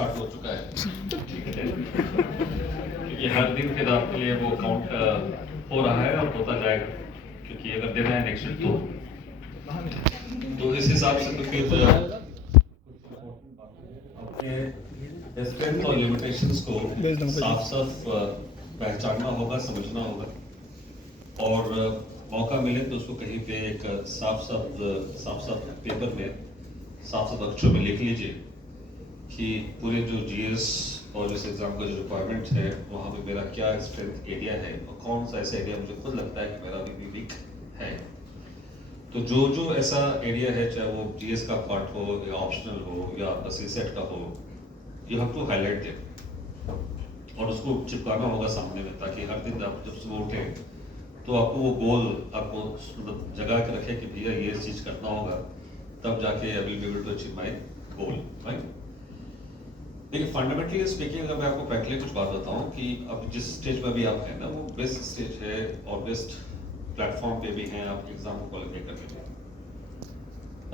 Start हो चुका है, ठीक है, क्योंकि हर दिन फिर आपके लिए वो काउंट हो रहा है और होता जाएगा, क्योंकि अगर देना है नेक्स्ट तो इस हिसाब से तो फिर अपने स्ट्रेंथ और लिमिटेशंस को साफ साफ पहचानना होगा, समझना होगा, और मौका मिले तो उसको कहीं पे एक साफ साफ पेपर में साफ साफ अक्षरों में लिख लीजिए कि पूरे जो जीएस और इस एग्जाम का जो रिक्वायरमेंट है वहाँ पे मेरा क्या स्ट्रेंथ एरिया है और कौन सा ऐसा एरिया मुझे खुद लगता है कि मेरा भी वीक है। तो जो ऐसा एरिया है, चाहे वो जीएस का पार्ट हो या ऑप्शनल हो या आपका सीसेट का हो, you have to highlight them और उसको चिपकाना होगा सामने में, ताकि हर दिन आप जब सुबह उठें तो आपको वो गोल आपको मतलब जगा के रखे कि भैया ये चीज करना होगा, तब जाके I will be able to achieve my goal, right. देखिए फंडामेंटली स्पीकिंग, अगर मैं आपको फ्रैंकली कुछ बात बताऊं कि अब जिस स्टेज में भी आप हैं ना, वो बेस्ट स्टेज है और बेस्ट प्लेटफॉर्म पे भी हैं आप एग्जाम को क्वालिफाई करने में।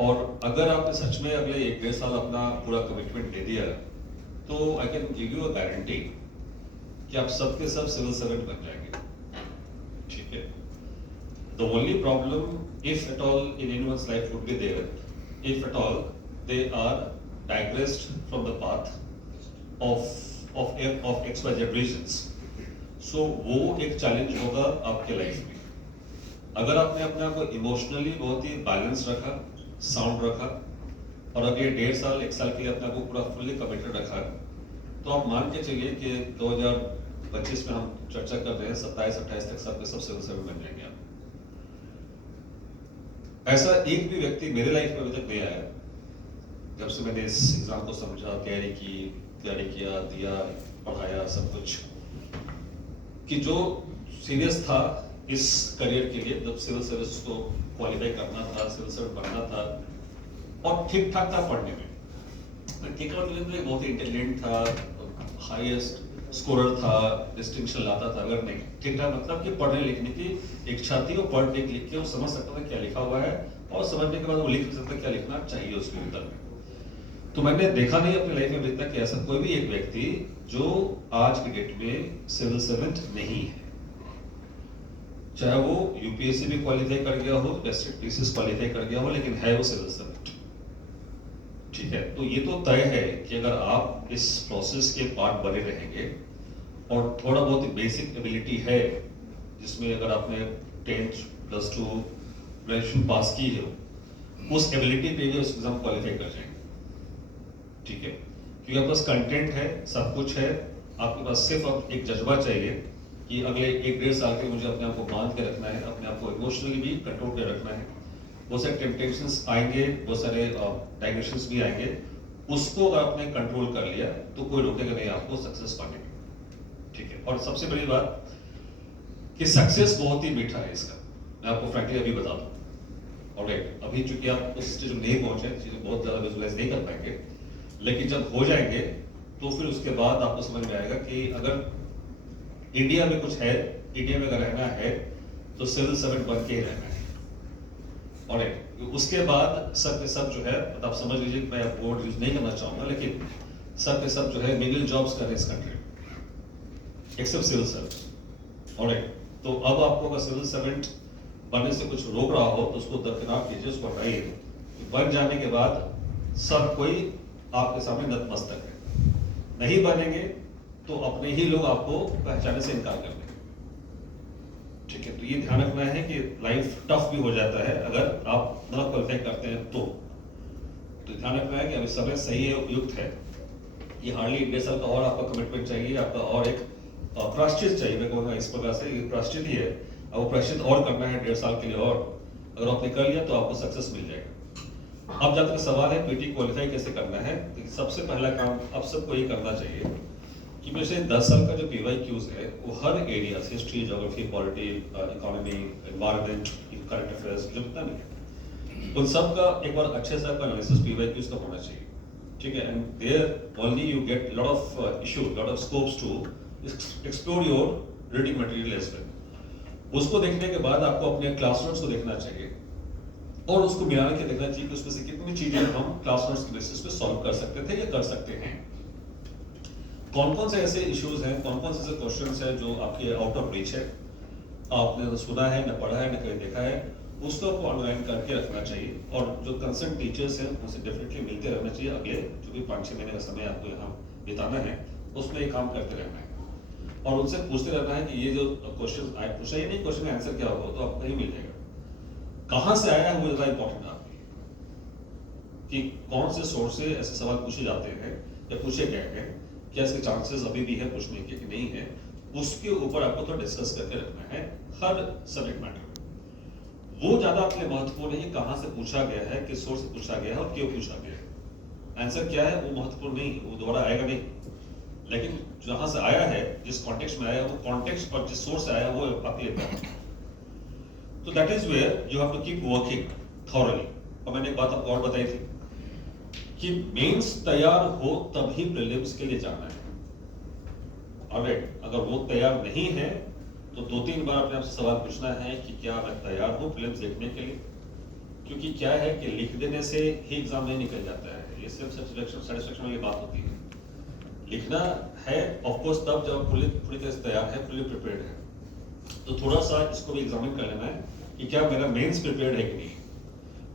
और अगर आपने सच में अगले 1-1.5 साल अपना पूरा कमिटमेंट दे दिया तो I can give you a guarantee कि आप सबके सब सिविल सर्वेंट बन जाएंगे, ठीक है। The only problem, if at all in anyone's life, would be there, if at all they are digressed from the path of XYZ reasons. So वो एक चैलेंज होगा आपके लाइफ में। अगर आपने अपने आप को इमोशनली बहुत ही बैलेंस रखा, साउंड रखा और अगले 1.5 साल 1 साल के लिए अपने आप को पूरा फुल्ली कमिटेड रखा, तो आप मान के चलिए कि 2025 में हम चर्चा कर रहे हैं 27-28 तक सबके सब सिविल सर्वेंट बन जाएंगे आप। ऐसा एक भी व्यक्ति मेरे लाइफ में अभी तक नहीं आया, जब से मैंने इस एग्जाम को समझा, तैयारी किया, दिया, पढ़ाया सब कुछ, कि जो सीरियस था इस करियर के लिए, जब सिविल सर्विस को क्वालिफाई करना था, सिविल सर्वेंट बनना था और ठीक ठाक था पढ़ने में। बहुत ही इंटेलिजेंट था, हाईएस्ट स्कोरर था, डिस्टिंक्शन लाता था, अगर नहीं ठीक ठाक मतलब कि पढ़ने लिखने की इच्छा थी, वो पढ़ लिख के वो समझ सकता था क्या लिखा हुआ है और समझने के बाद वो लिख सकता क्या लिखना चाहिए उसके भीतर में। तो मैंने देखा नहीं अपनी लाइफ में अभी तक कि ऐसा कोई भी एक व्यक्ति जो आज की डेट में सिविल सर्वेंट नहीं है, चाहे वो यूपीएससी भी क्वालिफाई कर गया हो, पीसीएस क्वालिफाई कर गया हो, लेकिन है वो सिविल सर्वेंट, ठीक है। तो ये तो तय है कि अगर आप इस प्रोसेस के पार्ट बने रहेंगे और थोड़ा बहुत बेसिक एबिलिटी है, जिसमें अगर आपने 10th +2 ग्रेजुएशन पास की है, उस एबिलिटी पे भी उस एग्जाम क्वालिफाई कर जाएंगे, ठीक है। क्योंकि आपके पास कंटेंट है, सब कुछ है, आपके पास सिर्फ अब एक जज्बा चाहिए कि अगले 1-1.5 साल के मुझे अपने आप को बांध के रखना है, अपने आप को इमोशनली भी कंट्रोल कर रखना है। बहुत सारे टेम्पटेशंस आएंगे, बहुत सारे डाइग्रेशंस भी आएंगे, उसको अगर आपने कंट्रोल कर लिया तो कोई रोकेगा नहीं आपको सक्सेस पाने में, ठीक है। और सबसे बड़ी बात कि सक्सेस बहुत ही मीठा है इसका, मैं आपको फ्रैंकली अभी बता दूं। ऑलराइट, अभी चूंकि आप उस स्टेज में नहीं पहुंचे, चीजें बहुत ज्यादा विजुअलाइज नहीं कर पाएंगे, लेकिन जब हो जाएंगे तो फिर उसके बाद आपको समझ में आएगा कि अगर इंडिया में कुछ है, इंडिया में अगर रहना है तो सिविल सर्वेंट बन के ही रहना है। ऑलराइट, उसके बाद सब के सब जो है, आप समझ लीजिए, मैं वर्ड यूज नहीं करना चाहूंगा, लेकिन सब के सब जो है मिडिल जॉब्स कर रहे हैं इस कंट्री में, एक्सेप्ट सिविल सर्वेंट। ऑलराइट, तो अब आपको अगर सिविल सर्वेंट बनने से कुछ रोक रहा हो तो उसको दरकिनार कीजिए, उसको हटाइए। बन जाने के बाद सब कोई आपके सामने नतमस्तक है, नहीं बनेंगे तो अपने ही लोग आपको पहचानने से इनकार कर देंगे, ठीक है। तो ये ध्यान रखना है कि लाइफ टफ भी हो जाता है अगर आप ना क्वालिफाई करते हैं तो ध्यान रखना है कि अभी समय सही है, उपयुक्त है। ये हार्डली 1.5 साल का और आपका कमिटमेंट चाहिए, आपका और एक प्रायश्चित चाहिए, मैं कहूँगा इस प्रकार से, ये प्रायश्चित ही है। अब वो प्रायश्चित और करना है 1.5 साल के लिए, और अगर आपने कर लिया तो आपको सक्सेस मिल जाएगा। अब जब तक सवाल है पीटी क्वालिफाई कैसे करना है, तो सबसे पहला काम अब सबको ये करना चाहिए कि वैसे 10 साल का जो PYQs है वो हर area, history, geography, polity, economy, environment, current affairs, जो जितना भी, उन सब का एक बार अच्छे से आपका एनालिसिस PYQs का होना चाहिए, ठीक है। And there only you get lot of issues, lot of scopes to explore your reading material as well. उसको देखने के बाद आपको अपने क्लास नोट्स को देखना चाहिए और उसको मिला के देखना चाहिए कि उसमें से कितनी चीजें हम क्लास नोट्स के बेसिस पे सॉल्व कर सकते थे या कर सकते हैं, कौन कौन से ऐसे इश्यूज हैं, कौन कौन से ऐसे क्वेश्चंस हैं जो आपके आउट ऑफ रीच है, आपने न सुना है, न पढ़ा है, न कहीं देखा है, उसको आपको ऑनलाइन करके रखना चाहिए। और जो कंसर्न टीचर्स हैं उनसे डेफिनेटली मिलते रहना चाहिए। अगले जो भी 5-6 महीने का समय आपको यहाँ बिताना है उसमें ये काम करते रहना है और उनसे पूछते रहना है कि ये जो क्वेश्चन आए पूछा, ये नहीं क्वेश्चन का आंसर क्या होगा, तो आपको कहीं मिल जाएगा। कहाँ से आया है वो ज़्यादा इंपॉर्टेंट है आपके लिए, कि कौन से सोर्स से ऐसे सवाल पूछे जाते हैं या पूछे गए हैं, क्या इसके चांसेस अभी भी है पूछने के कि नहीं है, उसके ऊपर आपको तो डिस्कस करके रखना है हर सब्जेक्ट मैटर में। वो ज्यादा आपके लिए महत्वपूर्ण नहीं कहाँ से पूछा गया है, किस सोर्स से पूछा गया है और क्यों पूछा गया है। आंसर क्या है वो महत्वपूर्ण नहीं, वो दोबारा आएगा नहीं, लेकिन जहां से आया है, जिस कॉन्टेक्स्ट में आया है, वो कॉन्टेक्स्ट और जिस सोर्स से आया है वो आपके लिए important है। तो that is where you have to keep working thoroughly. और मैंने एक बात आपको और बताई थी कि मेंस तैयार हो तभी प्रीलिम्स के लिए जाना है। ऑलराइट, अगर वो तैयार नहीं है तो 2-3 बार अपने आप से सवाल पूछना है कि क्या मैं तैयार हूँ प्रीलिम्स देखने के लिए। क्योंकि क्या है कि लिख देने से ही एग्जाम नहीं निकल जाता है, ये सिर्फ सेटिस्फेक्शन वाली बात होती है। लिखना है ऑफ कोर्स तब जब पूरी तरह से तैयार है, फुली प्रिपेयर्ड है। तो थोड़ा सा इसको भी एग्जामिन कर लेना है कि क्या मेरा मेंस प्रिपेयर्ड है कि नहीं।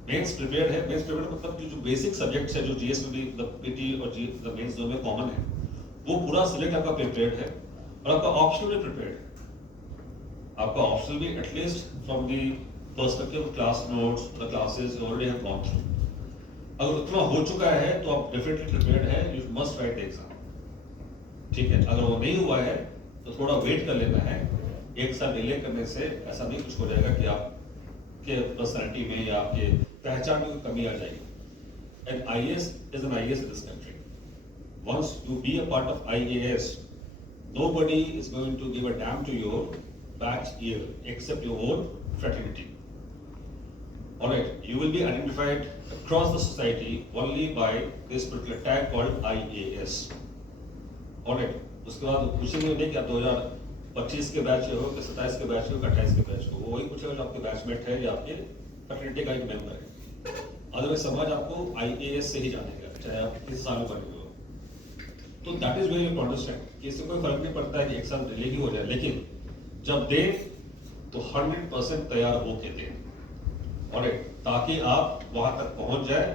मेंस प्रिपेयर्ड है, मेंस प्रिपेयर्ड मतलब कि जो बेसिक सब्जेक्ट्स है जो जीएस में भी पीटी और द मेंस दोनों में कॉमन है, वो पूरा सब्जेक्ट आपका प्रिपेयर्ड है और आपका ऑप्शनल भी प्रिपेयर्ड है। आपका ऑप्शनल भी at least from the perspective of class notes, the classes you already have gone through, अगर उतना हो चुका है तो आप डेफिनेटली प्रिपेयर्ड है, you must write the exam. ठीक है, अगर वो नहीं हुआ है तो थोड़ा वेट कर लेना है। एक साल डिले करने से ऐसा नहीं कुछ हो जाएगा कि आपके पर्सनैलिटी में या आपके पहचान में कमी आ जाएगी। And IAS is an IAS in this country. Once you be a part of IAS, nobody is going to give a damn to your batch year except your own fraternity. Alright, you will be identified across the society only by this particular tag called IAS. Alright, उसके बाद पूछेंगे नहीं कि आप 2025 के batch हो कि 27 के बैच हो कि 28 के बैच हो, वो वही पूछेगा जो आपके बैचमेट है या आपके फैकल्टी का एक मेंबर है। अदरवाइज समाज आपको IAS से ही जानेगा, चाहे आप किस साल में बने हो। तो that is very you understand कि इससे कोई फर्क नहीं पड़ता है कि एक साल डिले ही हो जाए, लेकिन जब दे तो 100% तैयार होके दे। ऑलराइट, ताकि आप वहां तक पहुंच जाए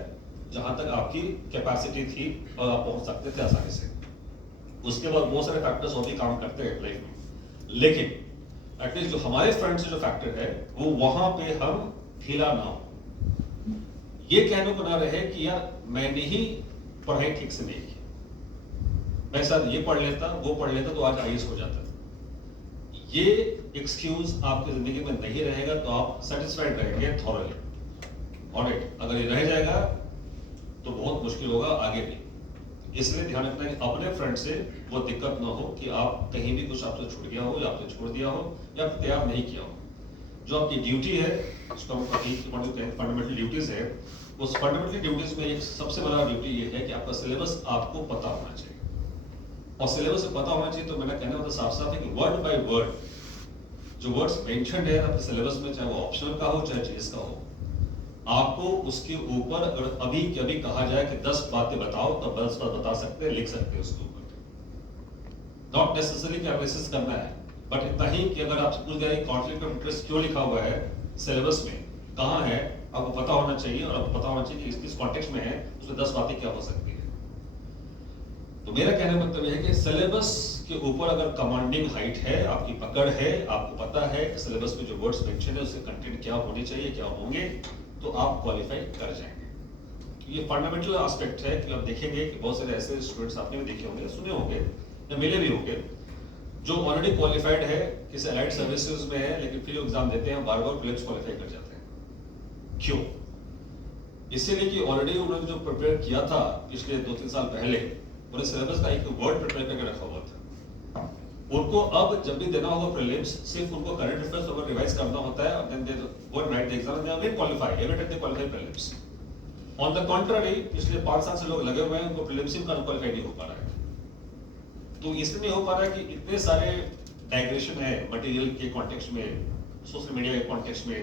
जहां तक आपकी कैपेसिटी थी और आप पहुंच सकते थे आसानी से। उसके बाद बहुत सारे फैक्टर्स और भी काम करते हैं लाइफ में, लेकिन एटलीस्ट जो हमारे फ्रंट से जो फैक्टर है वो वहां पे हम ढीला ना हो, ये कहने को ना रहे कि यार मैंने ही पढ़ाई ठीक से नहीं की, मैं शायद ये पढ़ लेता वो पढ़ लेता तो आज IAS हो जाता। ये एक्सक्यूज आपकी जिंदगी में नहीं रहेगा तो आप सेटिस्फाइड रहेंगे थॉरली। ऑलराइट, अगर ये रह जाएगा तो बहुत मुश्किल होगा आगे भी। इसलिए ध्यान रखना कि अपने फ्रंट से वो दिक्कत ना हो कि आप कहीं भी कुछ आपसे छूट गया हो या आपने छोड़ दिया हो या आपने तैयार नहीं किया हो। जो आपकी ड्यूटी है, उसको हम फंडामेंटल ड्यूटीज है, उस फंडामेंटल ड्यूटीज में एक सबसे बड़ा ड्यूटी ये है कि आपका सिलेबस आपको पता होना चाहिए। और सिलेबस से पता होना चाहिए तो मैंने कहना मतलब साफ साफ है कि वर्ड बाय वर्ड जो वर्ड्स मेंशन्ड है आपके सिलेबस में, चाहे वो ऑप्शनल का हो चाहे जीएस का हो, आपको उसके ऊपर अगर अभी के अभी कहा जाए कि 10 बातें बताओ तो 10 बात बता सकते हैं, लिख सकते हैं उसके ऊपर। नॉट नेसेसरी कि एनालिसिस करना है, बट इतना ही कि अगर आपसे पूछ गया कॉन्फ्लिक्ट ऑफ इंटरेस्ट क्यों लिखा हुआ है सिलेबस में, कहाँ है, आपको पता होना चाहिए। और आपको पता होना चाहिए कि किस कॉन्टेक्स्ट में है, उसमें 10 बातें क्या हो सकती है। तो मेरा कहने का मतलब यह है कि सिलेबस के ऊपर अगर कमांडिंग हाइट है, आपकी पकड़ है, आपको पता है कि सिलेबस में जो वर्ड्स मेंशन है उसके कंटेंट क्या होने चाहिए, क्या होंगे, तो आप क्वालिफाई कर जाएंगे। ये फंडामेंटल एस्पेक्ट है कि आप देखेंगे कि बहुत सारे ऐसे स्टूडेंट्स आपने भी देखे होंगे, सुने होंगे या मिले भी होंगे, जो ऑलरेडी क्वालिफाइड है, किसी अलाइड सर्विसेज में है, लेकिन फिर एग्जाम देते हैं बार बार प्रीलिम्स क्वालिफाई कर जाते हैं। क्यों? इसीलिए कि ऑलरेडी उन्होंने जो प्रिपेयर किया था पिछले 2-3 साल पहले, उन्हें सिलेबस का एक वर्ड प्रिपेयर करके रखा हुआ था। उनको अब जब भी देना होगा प्रीलिम्स, सिर्फ उनको करंट अफेयर्स और रिवाइज करना होता है और then they go and write the exam and they will qualify every time they qualify prelims. On the contrary पिछले 5 साल से लोग लगे हुए हैं, उनको प्रीलिम्स का क्वालिफाई नहीं हो पा रहा है। तो इसलिए नहीं हो पा रहा है कि इतने सारे डाइग्रेशन है मटेरियल के कॉन्टेक्स्ट में, सोशल मीडिया के कॉन्टेक्स्ट में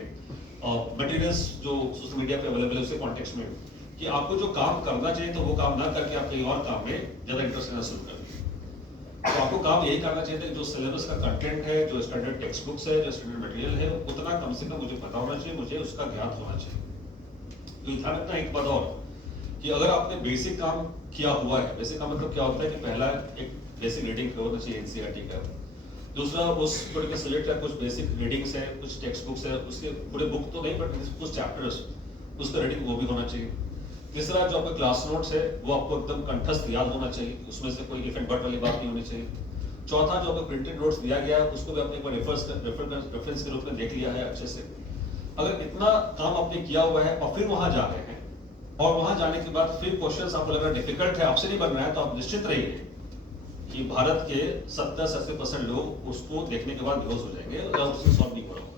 और मटेरियल्स जो सोशल मीडिया पे अवेलेबल है उसके कॉन्टेक्स्ट में, कि आपको जो काम करना चाहिए तो वो काम ना करके आप कहीं और काम में ज्यादा इंटरेस्ट लेना शुरू कर दें। तो आपको काम यही करना चाहिए था कि जो सिलेबस का कंटेंट है, जो स्टैंडर्ड टेक्स्ट बुक्स है, जो स्टैंडर्ड मटेरियल है, उतना कम से कम मुझे पता होना चाहिए, मुझे उसका ज्ञान होना चाहिए। तो ध्यान रखना एक बात और, कि अगर आपने बेसिक काम किया हुआ है, बेसिक का मतलब क्या होता है कि पहला एक बेसिक रीडिंग होना चाहिए एनसीईआरटी का, दूसरा उस पूरे के सब्जेक्ट का कुछ बेसिक रीडिंग्स है, कुछ टेक्स्ट बुक्स है, उसके पूरे बुक तो नहीं बट कुछ चैप्टर्स उसका रीडिंग वो भी होना चाहिए। तीसरा जो आपका क्लास नोट्स है वो आपको एकदम कंठस्थ याद होना चाहिए, उसमें से कोई इफ एंड बट वाली बात नहीं होनी चाहिए। चौथा जो आपको प्रिंटेड नोट्स दिया गया है उसको भी आपने एक बार रेफरेंस के रूप में देख लिया है अच्छे से। अगर इतना काम आपने किया हुआ है और फिर वहां जा रहे हैं और वहां जाने के बाद फिर क्वेश्चंस आपको लग रहा है डिफिकल्ट है, आपसे नहीं बन रहा है, तो आप निश्चित रहिए कि भारत के 70-80% लोग उसको देखने के बाद बेहोश हो जाएंगे और उससे सॉल्व नहीं हो रहा होगा।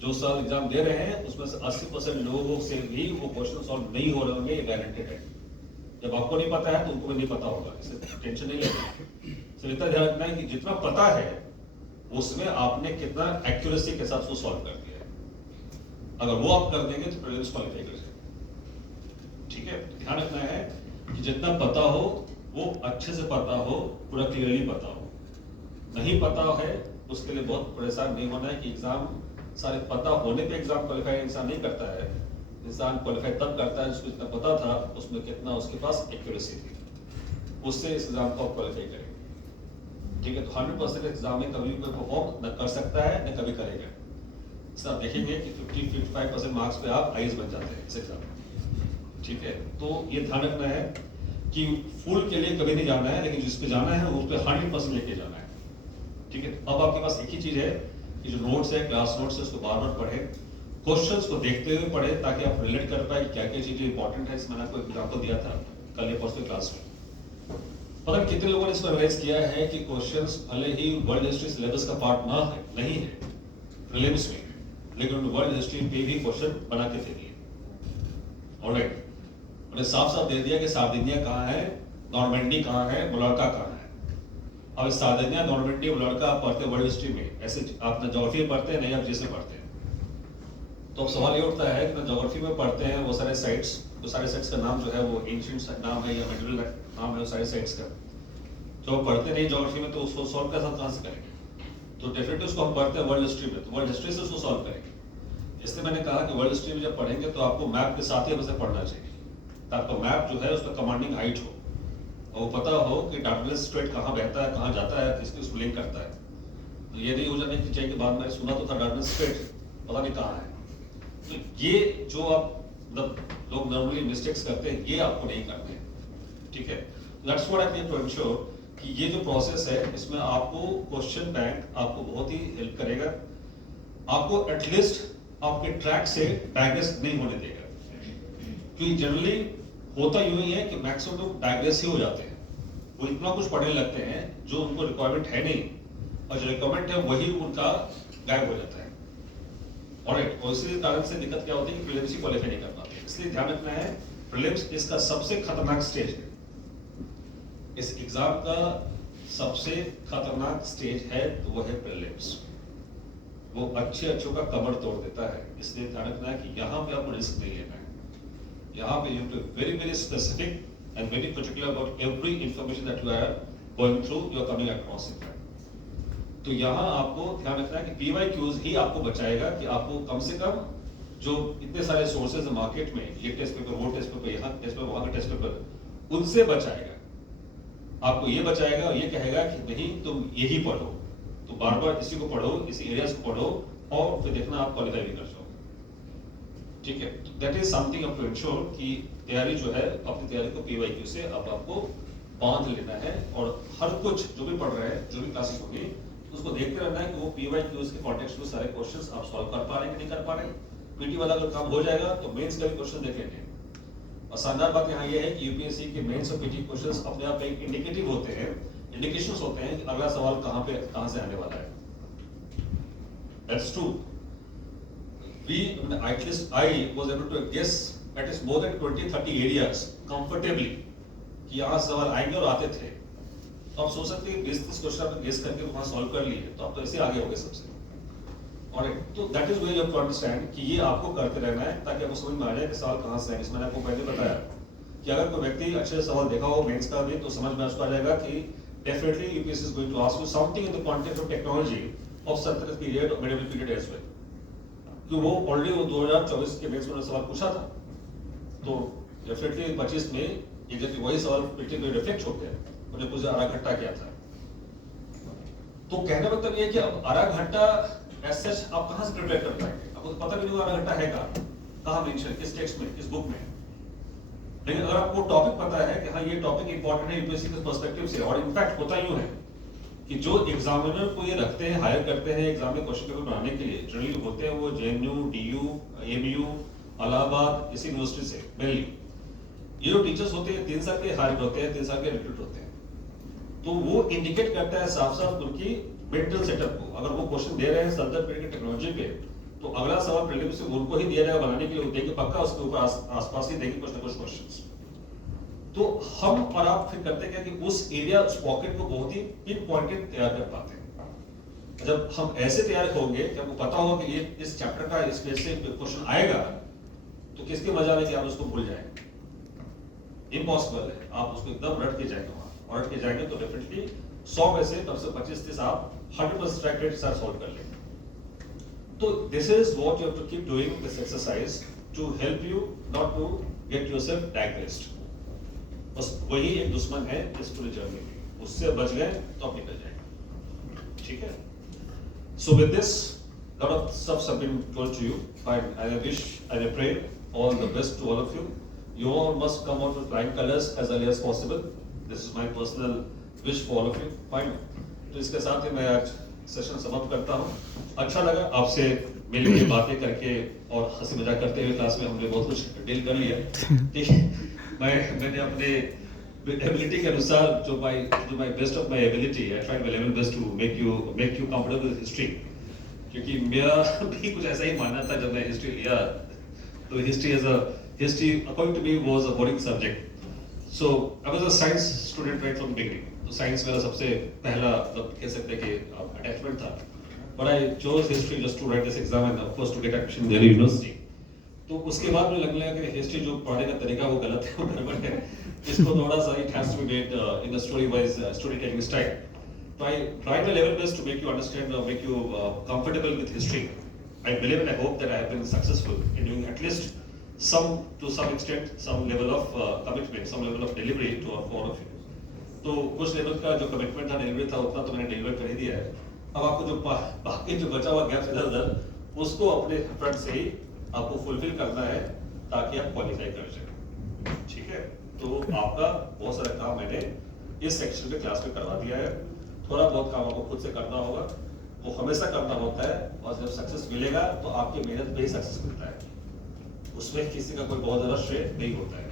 जो साल एग्जाम दे रहे हैं उसमें से 80% लोगों से भी वो क्वेश्चन सॉल्व नहीं हो रहे होंगे, ये गारंटेड है। जब आपको नहीं पता है तो उनको भी नहीं पता होगा, इससे टेंशन नहीं लेना। सिर्फ इतना ध्यान रखना है कि जितना पता है उसमें आपने कितना एक्यूरेसी के साथ उसको सॉल्व कर दिया है। अगर वो आप कर देंगे तो प्रीलिम्स क्वालिफाई कर जाएंगे। ठीक है, ध्यान रखना है कि जितना पता हो वो अच्छे से पता हो, पूरा क्लियरली पता हो। नहीं पता है उसके लिए बहुत परेशान नहीं होना है कि एग्जाम सारे पता होने पे एग्जाम क्वालिफाई इंसान नहीं करता है। इंसान क्वालिफाई तब करता है जिसको जितना पता था उसमें कितना उसके पास एक्यूरेसी थी, उससे इस एग्जाम को क्वालिफाई करेंगे। ठीक है, तो 100% एग्जाम में कभी कोई परफॉर्म न कर सकता है न कभी करेगा। इससे आप देखेंगे कि 50-55% मार्क्स पे आप आईएएस बन जाते हैं इस एग्जाम में। ठीक है, तो ये ध्यान रखना है कि फुल के लिए कभी नहीं जाना है, लेकिन जिस पे जाना है उस पे 100% लेके जाना है। ठीक है, अब आपके पास एक ही चीज है कि जो नोट्स है, क्लास नोट्स है, उसको बार बार पढ़ें, क्वेश्चंस को देखते हुए पढ़ें ताकि आप रिलेट कर पाए कि क्या क्या चीजें इंपॉर्टेंट है। इसमें मैंने आपको एग्जाम्पल दिया था कल या परसों क्लास में। पता नहीं कितने लोगों ने इसको रियलाइज किया है कि क्वेश्चंस भले ही वर्ल्ड हिस्ट्री सिलेबस का पार्ट ना है, नहीं है प्रीलिम्स में, लेकिन वर्ल्ड हिस्ट्री पे भी क्वेश्चन बना के दे दिए। ऑलराइट, उन्हें साफ साफ दे दिया कि सार्डिनिया कहाँ है, नॉर्मैंडी कहाँ है, मलोरका कहाँ है। अब सार्डिनिया, नॉर्मैंडी, मलोरका आप पढ़ते हैं वर्ल्ड हिस्ट्री में, ऐसे आप न ज्योग्राफी में पढ़ते हैं नहीं आप जिसमें पढ़ते हैं। तो अब सवाल ये उठता है कि ज्योग्राफी में पढ़ते हैं वो सारे साइट्स, तो सारे साइट्स का नाम जो है वो एंशिएंट नाम है या मेडिवल नाम है वो सारे साइट्स का। जो पढ़ते नहीं ज्योग्राफी में तो उसको सॉल्व का साथ कहाँ से करेंगे? तो डेफिनेटली उसको हम पढ़ते हैं वर्ल्ड हिस्ट्री में, तो वर्ल्ड हिस्ट्री से उसको सॉल्व करेंगे। इसलिए मैंने कहा कि वर्ल्ड हिस्ट्री में जब पढ़ेंगे तो आपको मैप के साथ ही हमें पढ़ना चाहिए, आपका मैप जो है उसका कमांडिंग हाइट हो और वो पता हो कि डार्टमूर स्ट्रेट कहाँ बहता है, कहाँ जाता है, किसकी उसको लिंक करता है। तो ये नहीं हो जाने की चाहिए कि बाद में सुना तो था डार्टमूर स्ट्रेट पता नहीं कहाँ है। तो ये जो आप मतलब लोग नॉर्मली मिस्टेक्स करते हैं, ये आपको नहीं करते हैं। ठीक है, that's what I need to ensure कि ये जो प्रोसेस है इसमें आपको क्वेश्चन बैंक आपको बहुत ही हेल्प करेगा, आपको एटलीस्ट आपके ट्रैक से डाइग्रेस नहीं होने देगा। क्योंकि जनरली होता यूं ही है कि मैक्सिमम लोग डाइग्रेस ही हो जाते हैं, वो इतना कुछ पढ़ने लगते हैं जो उनको रिक्वायरमेंट है नहीं, और जो रिक्वायरमेंट है वही उनका गायब हो जाता है। ऑलराइट, और इसी कारण से दिक्कत क्या होती है कि प्रीलिम्स ही क्वालिफाई नहीं कर पाते। इसलिए ध्यान रखना है प्रीलिम्स इसका सबसे खतरनाक स्टेज है, इस एग्जाम का सबसे खतरनाक स्टेज है तो वो है प्रीलिम्स। वो अच्छे का कमर तोड़ देता है। इसलिए ध्यान रखना है कि यहाँ पे आपको रिस्क नहीं लेना है। यहाँ पे you have to be very specific and very particular about every information that you are going through, you are coming across in that. तो यहाँ आपको ध्यान रखना है कि PYQs ही आपको बचाएगा कि आपको कम से कम जो इतने सारे सोर्सेज है मार्केट में, ये टेस्ट पेपर, वो टेस्ट पेपर, यहाँ टेस्ट पेपर, वहाँ का टेस्ट पेपर, उनसे बचाएगा। आपको ये बचाएगा और ये कहेगा कि नहीं तुम यही पढ़ो, तो बार बार इसी को पढ़ो, इसी एरियाज को पढ़ो और फिर देखना आप क्वालिफाई भी कर जाओगे। ठीक है, that is something up to ensure कि तैयारी जो है अपनी तैयारी को PYQ से अब आपको बांध लेना है, और हर कुछ जो भी पढ़ रहे हैं, जो भी क्लासेस होंगी उसको देखते रहना है कि वो PYQs के कॉन्टेक्स्ट में सारे क्वेश्चंस आप सॉल्व कर पा रहे हैं कि नहीं कर पा रहे हैं। पीटी वाला अगर काम हो जाएगा तो मेंस का भी क्वेश्चन देख लेंगे। और शानदार बात यहाँ ये है कि यूपीएससी के मेंस और पीटी क्वेश्चंस अपने आप एक इंडिकेटिव होते हैं, इंडिकेशंस होते हैं कि अगला सवाल कहाँ से आने वाला है। That's true. At least I was able to guess at least more than 20-30 areas comfortably कि यहाँ सवाल आएंगे और आते थे। तो आप सोच सकते हैं 20-30 क्वेश्चन आपने गेस करके वहाँ सॉल्व कर लिए, तो आप तो ऐसे आगे हो गए सबसे। और तो that is way you have to understand कि ये आपको करते रहना है ताकि आपको समझ में आ जाए कि सवाल कहाँ से आएंगे। मैंने आपको पहले बताया कि अगर कोई व्यक्ति अच्छे से सवाल देखा हो मेंस का भी तो समझ में उसको आ जाएगा कि definitely UPSC is going to ask you something in the context of technology of Saltanat period or medieval period as well. कि वो ऑलरेडी वो 2024 के मेंस में सवाल पूछा था, तो डेफिनेटली 25 में एग्जैक्टली वही सवाल पेटी में रिफ्लेक्ट होते हैं, उन्हें पूछा आरा घट्टा क्या था। तो कहने का मतलब ये है कि अब आरा घट्टा एज सच आप कहाँ से प्रिपेयर कर पाएंगे, आपको पता भी नहीं होगा आरा घट्टा है कहाँ मेंशन, किस टेक्स्ट में, किस बुक में। लेकिन अगर आपको टॉपिक पता है कि हाँ ये टॉपिक इंपॉर्टेंट है यूपीएससी के पर्सपेक्टिव से, और इनफैक्ट होता यूं है कि जो एग्जामिनर को ये रखते हैं, हायर करते हैं एग्जाम में क्वेश्चन पेपर बनाने के लिए, जनरली होते हैं वो जेएनयू, डीयू, एमयू, इलाहाबाद, इस यूनिवर्सिटी से मेनली। ये जो टीचर्स होते हैं 3 साल के हायर होते हैं, 3 साल के रिक्रूट होते हैं, तो वो इंडिकेट करता है साफ साफ उनकी मेंटल सेटअप को। अगर वो क्वेश्चन दे रहे हैं सल्तनत पीरियड की टेक्नोलॉजी पे, तो अगला सवाल प्रीलिम्स से उनको ही दिया जाएगा बनाने के लिए, वो देंगे पक्का, उसके ऊपर आसपास ही देंगे कुछ ना कुछ क्वेश्चंस। तो हम और आप फिर करते क्या कि उस एरिया, उस पॉकेट को बहुत ही पिन पॉइंटेड तैयार कर पाते हैं। जब हम ऐसे तैयार होंगे कि आपको पता होगा कि ये इस चैप्टर का इस पेज से क्वेश्चन आएगा, तो किसके मजा में कि आप उसको भूल जाएंगे, इम्पॉसिबल है। आप उसको एकदम रट के जाएंगे वहां, और रट के जाएंगे तो डेफिनेटली 100 में से कम से 25-30 आप 100% स्ट्राइक रेट साथ सॉल्व कर लेंगे। तो this is what you have to keep doing this exercise to help you not to get yourself digressed. बस वही एक दुश्मन है इस पूरी जर्नी में, उससे बच गए तो आप निकल जाएंगे, ठीक है। So with this lot of stuff have been told to you, fine, and I wish and I pray all the best to all of you. You all must come out with flying colors as early as possible. This is my personal wish for all of you, fine। तो इसके साथ ही मैं आज session समाप्त करता हूँ। अच्छा लगा आपसे मिलकर बातें करके और हंसी मजाक करते हुए क्लास में हमने बहुत कुछ डील कर लिया, ठीक है। मैंने अपने एबिलिटी के अनुसार जो my best of my ability, I tried my level best to make you comfortable with history, क्योंकि मेरा भी कुछ ऐसा ही मानना था जब मैं हिस्ट्री लिया, तो history according to me was a boring subject. So I was a science student right from beginning, तो साइंस मेरा सबसे पहला मतलब कह सकते हैं कि अटैचमेंट था, but I chose history just to write this exam and of course to get admission in Delhi University. तो उसके बाद मुझे लगने लगा कि हिस्ट्री जो पढ़ने का तरीका वो गलत है, वो गड़बड़ है, इसको थोड़ा सा it has to be made in a story wise storytelling style. So I tried my level best to make you understand or make you comfortable with history. I believe and I hope that I have been successful in doing at least to some extent, some level of commitment, some level of delivery to all of you. तो कुछ level का जो commitment था, delivery था, उतना तो मैंने deliver कर ही दिया है। अब आपको जो बाकी जो बचा हुआ गैप इधर उधर, उसको अपने फ्रंट से ही आपको फुलफिल करना है ताकि आप क्वालिफाई कर सकें, ठीक है। तो आपका बहुत सारा काम मैंने इस सेक्शन में क्लास में करवा दिया है। थोड़ा बहुत काम आपको खुद से करना होगा, वो हमेशा करना होता है, और जब सक्सेस मिलेगा तो आपकी मेहनत पे ही सक्सेस मिलता है, उसमें किसी का कोई बहुत ज्यादा श्रेय नहीं होता है।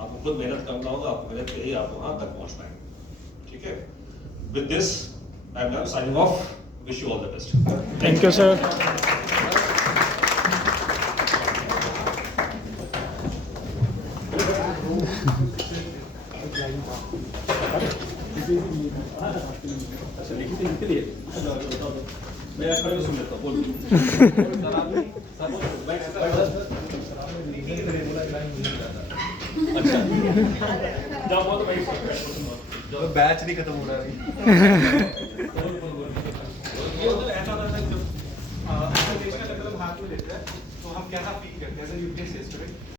आपको खुद मेहनत करना होगा, आपको मेहनत पे ही आप वहां तक पहुंच पाएंगे, ठीक है। With this I am now signing off, wish you all the best. Thank you sir. मैं खड़े सुन लेता हूँ, अच्छा जब बहुत भाई बैच नहीं खत्म हो रहा है। ये उधर ऐसा होता है जब हाथ में लेते हैं तो हम क्या फील करते हैं एज अ यूपीएससी स्टूडेंट